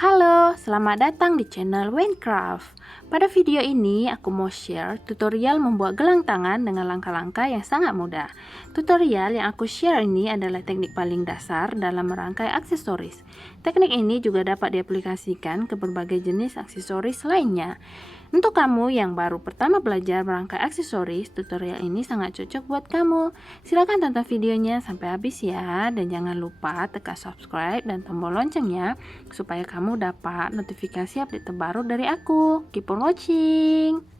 Halo, selamat datang di channel Craft. Pada video ini aku mau share tutorial membuat gelang tangan dengan langkah-langkah yang sangat mudah. Tutorial yang aku share ini adalah teknik paling dasar dalam merangkai aksesoris. Teknik ini juga dapat diaplikasikan ke berbagai jenis aksesoris lainnya. Untuk kamu yang baru pertama belajar merangkai aksesoris, tutorial ini sangat cocok buat kamu. Silahkan tonton videonya sampai habis ya, dan jangan lupa tekan subscribe dan tombol loncengnya supaya kamu dapat notifikasi update terbaru dari aku. Keep on watching.